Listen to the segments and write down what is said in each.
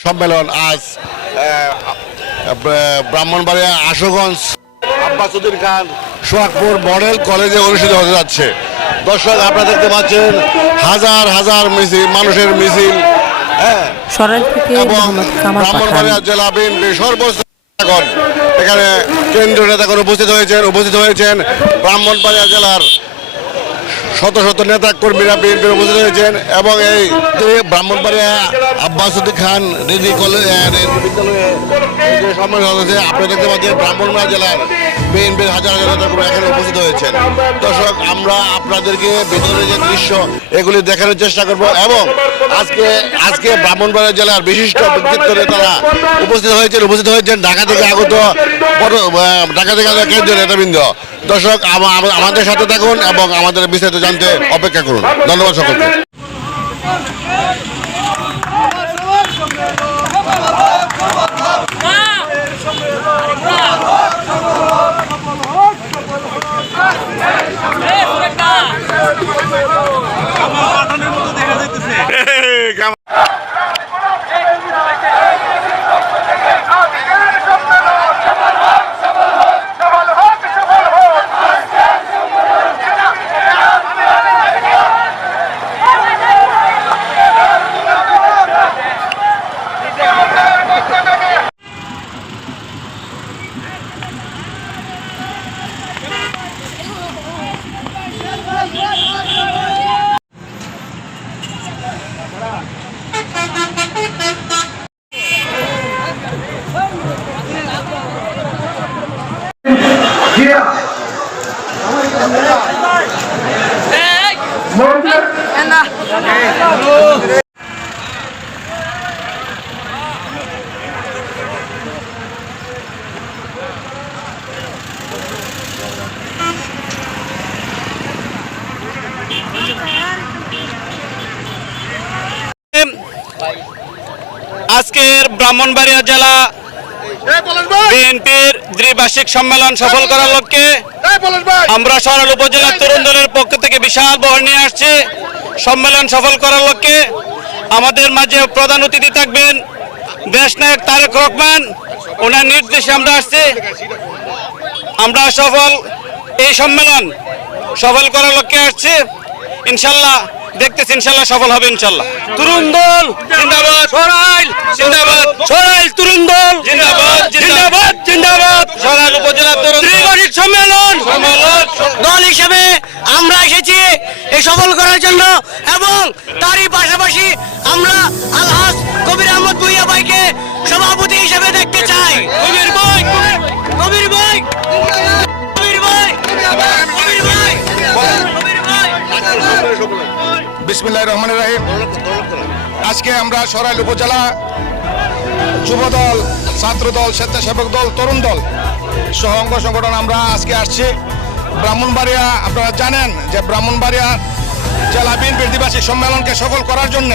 সম্মেলন আজ ব্রাহ্মণবাড়িয়া আশুগঞ্জ আব্বাসুদ্দিন খান সোহাগপুর মডেল কলেজে অনুষ্ঠিত হতে যাচ্ছে। দর্শক আপনারা দেখতে পাচ্ছেন হাজার হাজার মিছিল মানুষের মিছিল হ্যাঁ ব্রাহ্মণবাড়িয়া জেলা বিএনপি সর্বোচ্চ এখানে কেন্দ্রীয় নেতাগণ উপস্থিত হয়েছেন উপস্থিত হয়েছেন ব্রাহ্মণবাড়িয়া জেলার শত শত নেতা কর্মীরা বিএনপির উপস্থিত হয়েছেন এবং এই ব্রাহ্মণবাড়িয়া আব্বাসুদ্দিন খান রেডি কলেজ বিদ্যালয়ে সম্মেলন হয়েছে আপনি দেখতে পাচ্ছেন ব্রাহ্মণবাড়িয়া জেলার বিএনপির হাজার হাজার নেতা এখানে উপস্থিত হয়েছেন। দর্শক, আমরা আপনাদেরকে ভিতরে যে দৃশ্য, এগুলি দেখানোর চেষ্টা করব এবং আজকে আজকে ব্রাহ্মণবাড়িয়া জেলার বিশিষ্ট ব্যক্তিত্ব নেতারা উপস্থিত হয়েছেন। উপস্থিত হয়েছেন ঢাকা থেকে আগত ঢাকা থেকে আগত কেন্দ্রীয় নেতৃবৃন্দ। দর্শক আম- আম- আমাদের সাথে থাকুন এবং আমাদের বিস্তারিত জানতে অপেক্ষা করুন। ধন্যবাদ সকলকে। আজকের ব্রাহ্মণবাড়িয়া জেলা বিএনপির দ্বিবার্ষিক সম্মেলন সফল করার লক্ষ্যে আমরা সরল উপজেলা তরুণ দলের পক্ষ থেকে বিশাল বহর নিয়ে আসছি। সম্মেলন সফল করার লক্ষ্যে আমাদের মাঝে প্রধান অতিথি থাকবেন দেশ নায়ক তারেক রহমান। ওনার নির্দেশে আমরা আসছি। আমরা সফল এই সম্মেলন সফল করার লক্ষ্যে আসছি। ইনশাল্লাহ দেখতেছি ইনশাল্লাহ সফল হবে ইনশাল্লাহ। তরুণ দল জিন্দাবাদ। সরাইল জিন্দাবাদ। সরাইল তরুণ দল জিন্দাবাদ জিন্দাবাদ। জিন্দাবাদ সরাইল উপজেলা তরুণ সম্মেলন সম্মেলন দল হিসেবে আমরা এসেছি এই সফল করার জন্য এবং তারই পাশাপাশি আমরা আলহাস কবির আহমদ ভুইয়া ভাইকে সভাপতি হিসেবে দেখতে চাই। কবির ভাই কবির ভাই কবির ভাই কবির ভাই বিসমিল্লাহ রহমান রাহিম। আজকে আমরা সরাইল উপজেলা যুব দল ছাত্র দল স্বেচ্ছাসেবক দল, তরুণ দল সহ অঙ্গ সংগঠন আমরা আজকে আসছি। ব্রাহ্মণবাড়িয়া, আপনারা জানেন যে ব্রাহ্মণবাড়িয়া জেলা বিএনপির দিবাসী সম্মেলনকে সফল করার জন্য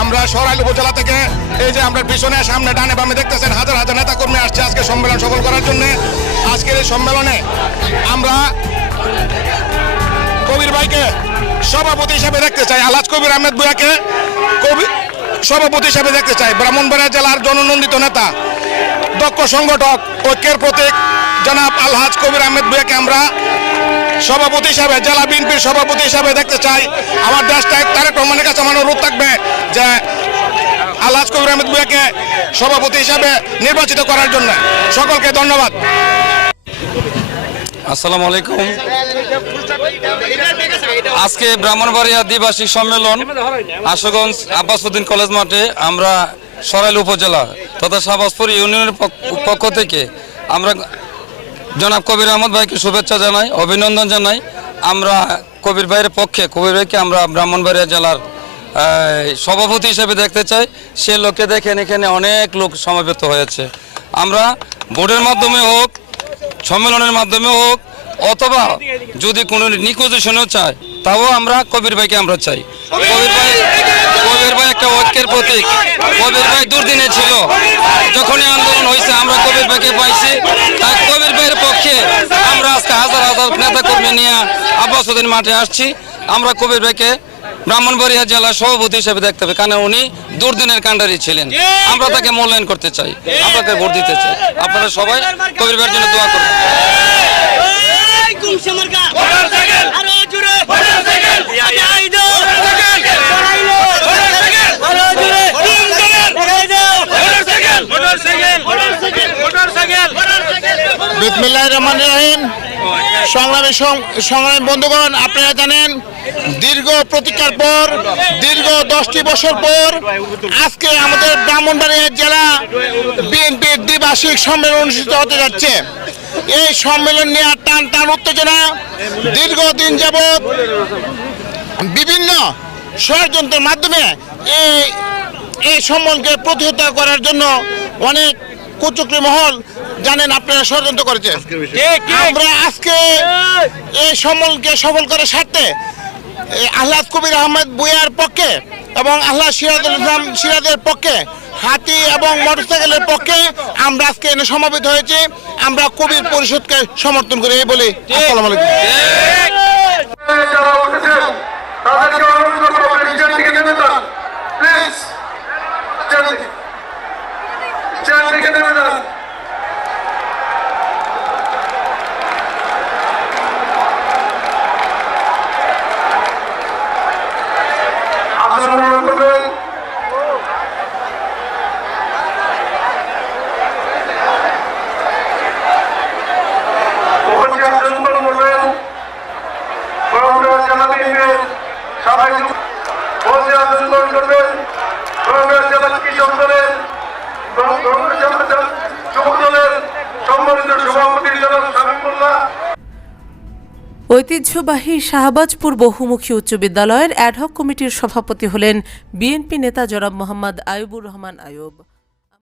আমরা সরাইল উপজেলা থেকে এই যে আমরা পিছনে, সামনে, ডানে, বামে দেখতেছেন, হাজার হাজার নেতা কর্মী আসছে আজকে সম্মেলন সফল করার জন্য। আজকের এই সম্মেলনে আমরা কবির ভাইকে সভাপতি হিসেবে দেখতে চাই, আলাজ কবির আহমেদ ভুয়াকে কবি সভাপতি হিসেবে দেখতে চাই, ব্রাহ্মণবাড়িয়া জেলার জননন্দিত নেতা, দক্ষ সংগঠক, ঐক্যের প্রতীক, জনাব আলহাজ কবির আহমেদ ভুয়াকে আমরা সভাপতি হিসাবে, জেলা বিএনপির সভাপতি হিসাবে দেখতে চাই। আমার দেশটা তারেক রহমানের কাছে আমার অনুরোধ থাকবে যে আলহাজ কবির আহমেদ ভুয়াকে সভাপতি হিসাবে নির্বাচিত করার জন্য। সকলকে ধন্যবাদ। আসসালামু আলাইকুম। আজকে ব্রাহ্মণবাড়িয়া দ্বিবার্ষিক সম্মেলন আশুগঞ্জ আব্বাসুদ্দিন কলেজ মাঠে আমরা সরাইল উপজেলা তথা শাহবাজপুর ইউনিয়নের পক- পক্ষ থেকে আমরা জনাব কবির আহমদ ভাইকে শুভেচ্ছা জানাই, অভিনন্দন জানাই। আমরা কবির ভাইয়ের পক্ষে, কবির ভাইকে আমরা ব্রাহ্মণবাড়িয়া জেলার সভাপতি হিসেবে দেখতে চাই। সে লোককে দেখেন এখানে অনেক লোক সমাবেত হয়েছে। আমরা বোর্ডের মাধ্যমে হোক, সম্মেলনের মাধ্যমে হোক, অথবা যদি কোনো নিকোজিশনও চায়, তাও আমরা কবির ভাইকে আমরা চাই। কবির ভাই কবির ভাই একটা ঐক্যের প্রতীক। কবির ভাই দুর্দিনে ছিল। যখনই আন্দোলন হয়েছে, আমরা কবির ভাইকে পাইছি। কবির ভাইয়ের নেতা কর্মী নিয়ে আব্বাসুদ্দিন মাঠে আসছি। আমরা কবির ভাইকে ব্রাহ্মণবাড়িয়া জেলার সভাপতি হিসেবে দেখতে হবে কারণ উনি দুর্দিনের কাণ্ডারি ছিলেন। আমরা তাকে মূল্যায়ন করতে চাই আমরা তাকে ভোট দিতে চাই। আপনারা সবাই কবির ভাইয়ের জন্য দোয়া করবেন। এই গুমসে মার্কা। আরও জোরে। দেখাই দাও আরও জোরে। দেখাই দাও বিসমিল্লাহ রহমান রহিম। সংগ্রামী সংগ্রামী বন্ধুগণ, আপনারা জানেন, দীর্ঘ প্রতীক্ষার পর, দীর্ঘ দশটি বছর পর, আজকে আমাদের ব্রাহ্মণবাড়িয়া জেলা বিএনপির দ্বিবার্ষিক সম্মেলন অনুষ্ঠিত হতে যাচ্ছে। এই সম্মেলন নিয়ে টান টান উত্তেজনা, দীর্ঘদিন যাবৎ বিভিন্ন ষড়যন্ত্রের মাধ্যমে এই এই সম্মেলনকে প্রতিহত করার জন্য অনেক কুচক্রী মহল জানেন আপনারা ষড়যন্ত্র করেছে। আমরা আজকে এই সমলকে সফল করার স্বার্থে এই আহ্লাদ কবির আহমেদ বুয়ার পক্ষে এবং আহ্লাদ সিরাজুল ইসলাম সিরাজের পক্ষে হাতি এবং মোটরসাইকেলের পক্ষে আমরা আজকে এনে সমাবেত হয়েছি। আমরা কবির পরিষদকে সমর্থন করি এই বলি আসসালামু আলাইকুম যারা উঠেছেন তাদেরকে অনুরোধ করব স্টেজ থেকে নেমে যান প্লিজ স্টেজ থেকে স্টেজ থেকে নেমে যান আসন গ্রহণ করবেন উপস্থিত আসন গ্রহণ করবেন কংগ্রেস জেলা বিএনপির সাবেক বলতে আন্দোলন করবেন কংগ্রেস জেলা কৃষক দলের কংগ্রেস জেলা যুব দলের সম্মানিত সভাপতি জনাব শামীমুল্লাহ ঐতিহ্যবাহী শাহবাজপুর বহুমুখী উচ্চ বিদ্যালয়ের অ্যাডহক কমিটির সভাপতি হলেন বিএনপি নেতা জনাব মোহাম্মদ আয়ুবুর রহমান আয়ুব